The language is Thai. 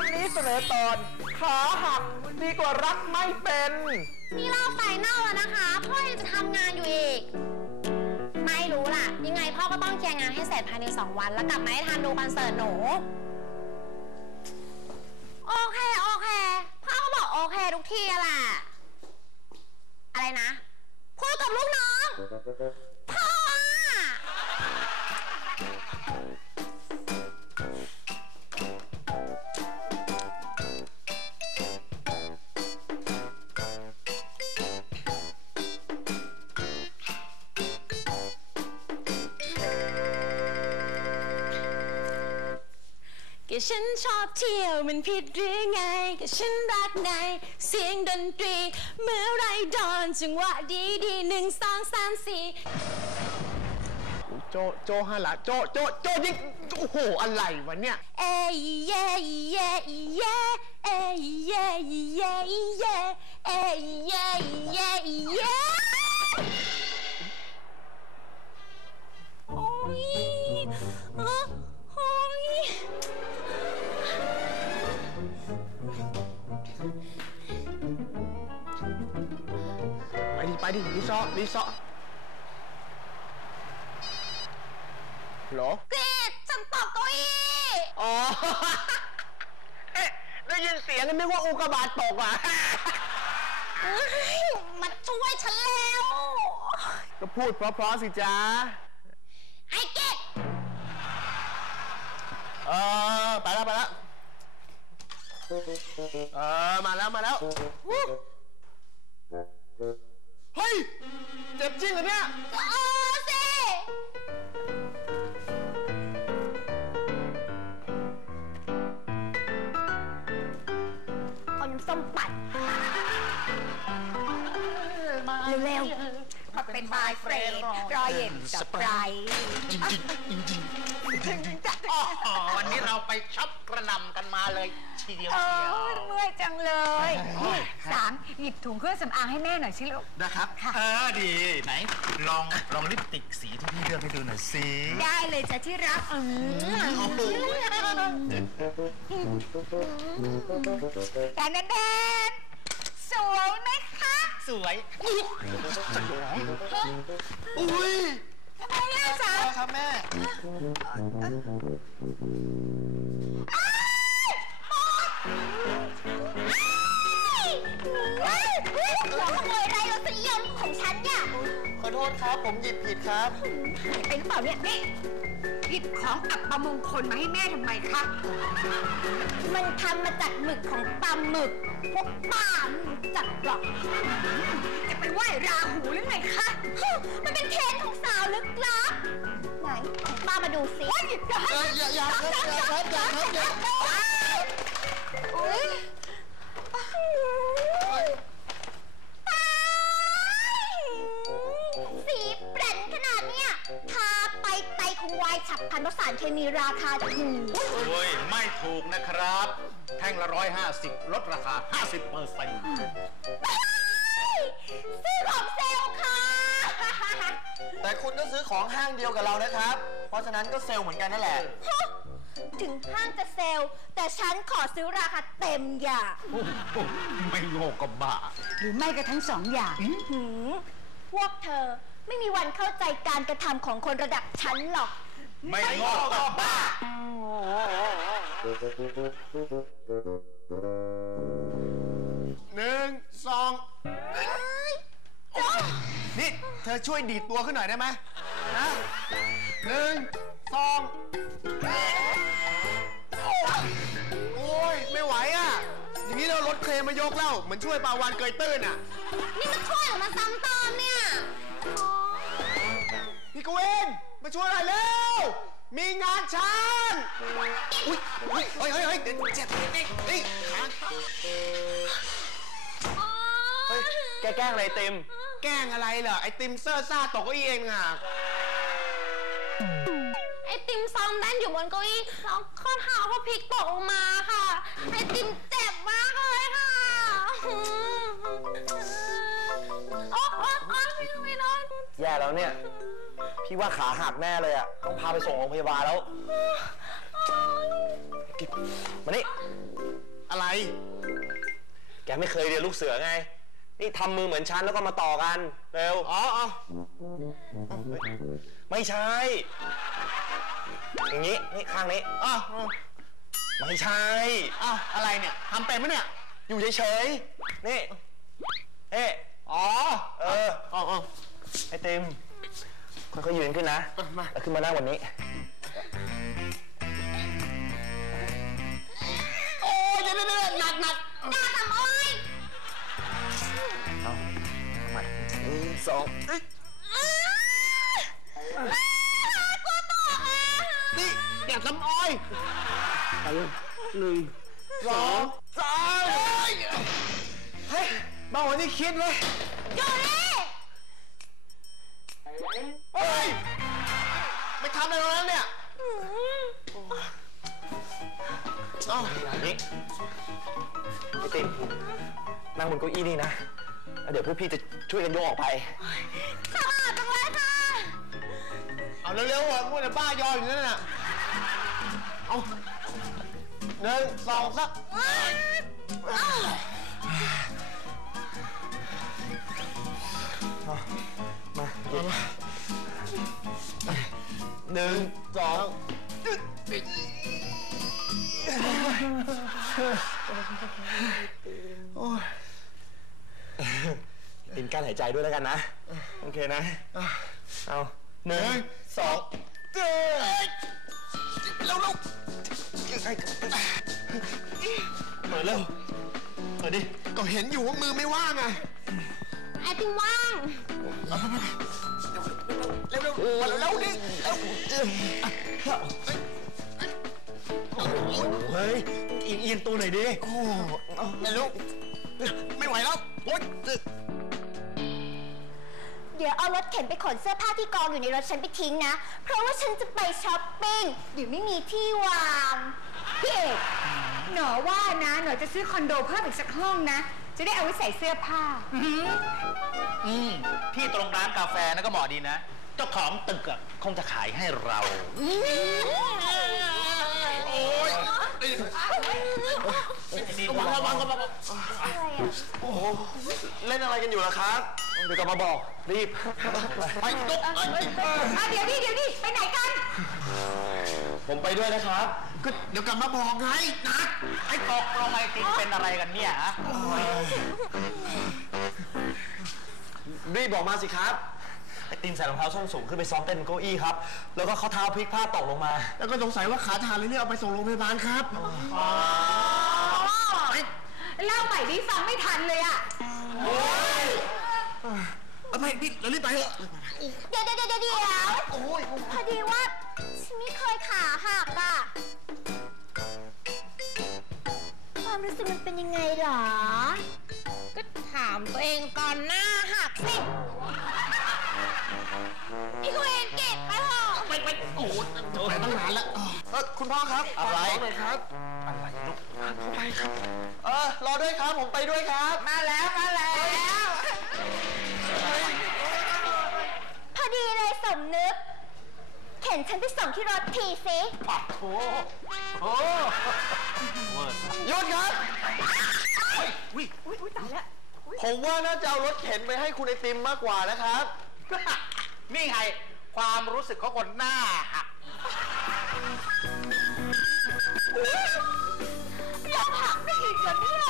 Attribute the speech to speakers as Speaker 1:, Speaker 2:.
Speaker 1: วันนี้เสนอตอนขาหักดีกว่ารักไม่เป็น
Speaker 2: นี่เราไฟนอลแล้วนะคะ พ่อยังจะทำงานอยู่อีก ไม่รู้ล่ะ ยังไงพ่อก็ต้องเคลียร์งานให้เสร็จภายในสองวัน แล้วกลับมาให้ทันดูคอนเสิร์ตหนู ก็ฉันชอบเที่ยวมันผิดหรือไงก็ฉันรักในเสียงดนตรี เมื่อไรดอนจังหวะดีดีๆหนึ่งสองสามสี่
Speaker 1: โจโจฮะละโจโจโจยิงโอ้โหอะไรวะเนี่ย
Speaker 2: เอ้ยเย่เย่เย่เอ้ยเย่เย่เย่เอ้ยเย่เย่เย่
Speaker 1: ซอร์รีซอร์ฮัลโหล
Speaker 2: เกรดฉันตกเก้าอี้
Speaker 1: อ๋อ เอ๊ะได้ยินเสียงนึกว่าอุกกาบาตตกอะ
Speaker 2: เฮ้ยมาช่วยฉันแล้ว
Speaker 1: ก็พูดเพราะๆสิจ๊ะ
Speaker 2: ไอ้เกด
Speaker 1: เออ ไปแล้วไปแล้ว เออ มาแล้วมาแล้ว วู้ งเหรอเนี่ย
Speaker 2: เออสิ เอาน้ำส้มปัดเร็ว
Speaker 3: มาเป็นบายเฟรนรอยเย็นสปรายถึงจะ
Speaker 4: อ๋อวันนี้เราไปช็อปกระหนำกันมาเลยทีเดียว
Speaker 3: เอ
Speaker 4: เชียว
Speaker 3: อเมื่อยจังเลย นี่สามหยิบถุงเครื่องสำอางให้แม่หน่อยสิลูก
Speaker 4: นะครับเออดี ไหน ลองลองลิปสติกสีที่พี่เลือกให้ดูหน่อยสิ
Speaker 3: ได้เลยจ้ะที่รักอืม
Speaker 4: โอ้โห
Speaker 3: แต่แนนสวยไหมคะ
Speaker 4: สวย
Speaker 1: อุ้ย
Speaker 3: ทำไมอะสาม
Speaker 1: ครับแม่
Speaker 2: เยเฮ้ยหัวขโมยไรรสนิยมของฉันเนี่ย
Speaker 1: ขอโทษครับ ผมหยิบผิดครับ
Speaker 3: เป็นหรือเปล่าเนี่ยนี่หยิบของอับประมงคลมาให้แม่ทำไมคะ
Speaker 2: มันทำมาจากหมึกของปลาหมึก พวกป้าไม่รู้จักหรอก
Speaker 3: จะไปไหว้ราหูหรือไงคะ
Speaker 2: ฮึมันเป็นเทรนด์ของสาวลึกลับ ไหนของป้ามาดูสิ
Speaker 3: อย่า
Speaker 1: เอออย่าอย่าครับอย่าครับอย่าครับอย่า
Speaker 2: อุ๊ย ตคงวายฉับพลันเพราะสารเคมีราคาถูก
Speaker 4: โอ้ย ไม่ถูกนะครับ แท่งละร้อยห้าสิบลดราคา50เปอร์เซ็นต์
Speaker 2: ซื้อของเซลล์ค่ะ
Speaker 1: แต่คุณก็ซื้อของห้างเดียวกับเรานะครับ เพราะฉะนั้นก็เซลล์เหมือนกันนั่นแหละ
Speaker 2: ถึงห้างจะเซลล์แต่ฉันขอซื้อราคาเต็มอย่าง
Speaker 4: ไม่โง่ก็บ้า
Speaker 3: หรือไม่ก็ทั้งสองอย่าง
Speaker 2: หืมพวกเธอไม่มีวันเข้าใจการกระทำของคนระดับฉันหรอก
Speaker 4: ไม่โง่ก็บ้า
Speaker 1: หนึ่งสองนี่ เธอช่วยดีดตัวขึ้นหน่อยได้ไหมนะหนึ่งสองโอ้ย ไม่ไหวอะ อย่างนี้เรารถเครนมายกแล้วเหมือนช่วยปลาวานเกยตื้นอะ
Speaker 2: นี่มันช่วยหรือมาซ้ำเติมเนี่ย
Speaker 1: พี่กวิน มาช่วยหน่อยเร็ว มีงานช้างอุ้ยอุ้ยเฮ้ยเฮ้ยเฮ้ยเดี๋ยวเจ็บเด็กเฮ้ยขาเฮ้ยแกแกล้งอะไรติมแกล้งอะไรเหรอ ไอติมเซอร์ซ่าตกเก็เองอะ
Speaker 2: ไอติมซ้อมเต้นอยู่บนเก้าอี้แล้วข้อเท้าก็พลิกตกลงมาค่ะ ไอติมเจ็บมากเลยค่ะโอ๊ยโอ๊ยโอ๊ยไม่รู้ไม่รู้
Speaker 5: แย่แล้วเนี่ย พี่ว่าขาหักแน่เลยอะต้องพาไปส่งโรงพยาบาลแล้วมานี่แกไม่เคยเรียนลูกเสือไง นี่ทำมือเหมือนฉันแล้วก็มาต่อกัน เร็ว
Speaker 1: อ๋ออ๋อ
Speaker 5: ไม่ใช่ อย่างนี้ นี่ข้างนี้
Speaker 1: อ๋อ
Speaker 5: ไม่ใช่
Speaker 1: อ๋ออะไรเนี่ยทำเป็นไหมเนี่ย
Speaker 5: อยู่เฉยๆ นี่เอ๊ะ
Speaker 1: อ๋อ
Speaker 5: เออ
Speaker 1: อ๋ออ๋อ
Speaker 5: ไอติม ค่อยๆยืนขึ้นนะ
Speaker 1: มา
Speaker 5: แล้วขึ้นมานั่งวันนี้
Speaker 1: โอ้ยเดี๋ยวเดี๋ยวเดี๋ยวหนักหนัก
Speaker 2: ตาทำอ้อย
Speaker 5: เอาทำไมหนึ่งสองเอ้ย
Speaker 2: กลัวตกอะ
Speaker 1: นี่เด็กลำอ้อยหนึ่งสองสามเฮ้ยเบากว่าที่คิดเลย
Speaker 2: อยู่นี่
Speaker 1: เฮ้ย ไม่ทำอะไรตรงนั้นเนี่ยเอ้า
Speaker 5: นี่ไอติมนั่งบนเก้าอี้นี่นะแล้วเดี๋ยวพวกพี่จะช่วยกันยกออกไป
Speaker 2: สะอาดจังเลยค่ะ
Speaker 1: เอาเร็วๆอะพวกเนี่ยบ้ายออยู่นั่นน่ะ เอาหนึ่งสองสามมา นึ่งสอง
Speaker 5: ตินกั้นหายใจด้วยแล้วกันนะ โอเคนะ เอาหนึ่งสอง
Speaker 1: เจ็ดเร็ว
Speaker 5: เปิดเร็วเปิดดิ
Speaker 1: ๆก็เห็นอยู่ว่ามือไม่ว่างไง
Speaker 2: ไอติมว่าง
Speaker 1: เร็วๆมาเร็วๆดิเร็ว
Speaker 5: เฮ้ยเอียงเอียงตัวหน่อยดิ
Speaker 1: โอ้ไม่รู้ไม่ไหวแล้วโอ๊ย
Speaker 2: เดี๋ยวเอารถเข็นไปขนเสื้อผ้าที่กองอยู่ในรถฉันไปทิ้งนะ เพราะว่าฉันจะไปช้อปปิ้งเดี๋ยวไม่มีที่วาง
Speaker 3: พี่เอกหนอว่านะ หนอจะซื้อคอนโดเพิ่มอีกสักห้องนะ จะได้เอาไว้ใส่เสื้อผ้า
Speaker 4: อืมที่ตรงร้านกาแฟนั่นก็เหมาะดีนะ เจ้าของตึกอะคงจะขายให้เรา
Speaker 1: โอ๊ย
Speaker 4: นี่
Speaker 1: ระวังระวังระวัง
Speaker 5: เล่นอะไรกันอยู่ล่ะครับ เดี๋ยวกลับมาบอก รีบ
Speaker 1: ไปลุกเอ้ย
Speaker 3: อะเดี๋ยวดิเดี๋ยวดิไปไหนกัน
Speaker 5: ผมไปด้วยนะครับ
Speaker 1: ก็เดี๋ยวกลับมาบอกไงนะ
Speaker 4: ไอ้ตกลงไอ้ติมเป็นอะไรกันเนี่ยฮะ
Speaker 5: รีบบอกมาสิครับไอติมใส่รองเท้าส้นสูงขึ้นไปซ้อมเต้นบนเก้าอี้ครับ แล้วก็เขาเท้าพลิกพลาดตกลงมา
Speaker 1: แล้วก็สงสัยว่าขาทานเลยเนี่ยเอาไปส่งโรงพยาบาลครับ
Speaker 3: เล่าใหม่ดิฟังไม่ทันเลยอะ
Speaker 1: เอาไปนี่เรารีบไปเถอะ
Speaker 2: เดี๋ยวเดี๋ยวเดี๋ยวเดี๋ยว
Speaker 1: โอ้ย
Speaker 2: พอดีว่าฉันไม่เคยขาหักอะความรู้สึกมันเป็นยังไงหรอ ก็ถามตัวเองก่อนหน้าหักสิพี่คุยเกตไปเถอะ
Speaker 1: ไปไปโอ้โหไปตั้งนานแล้วเออคุณพ่อครับ
Speaker 5: อะไร
Speaker 1: ขหน่อยครับ
Speaker 5: อะไรลูก
Speaker 1: เข้าไปครับ
Speaker 5: เออรอด้วยครับผมไปด้วยครับ
Speaker 3: มาแล้วมาแล้ว
Speaker 2: เห็นฉันไปส่งที่รถทีสิ
Speaker 4: ปัดโถโอ้เวอร์
Speaker 1: หยุดครับ
Speaker 4: เฮ้ย
Speaker 3: อุ๊ยอุ้ยอุ๊ยตายแล้วอุ๊ย
Speaker 5: ผมว่าน่าจะเอารถเข็นไปให้คุณไอติมมากกว่านะครับ
Speaker 4: นี่ไง ความรู้สึกของคนหน้าหัก
Speaker 2: เราหักได้อ
Speaker 3: ีกเหรอเนี่ย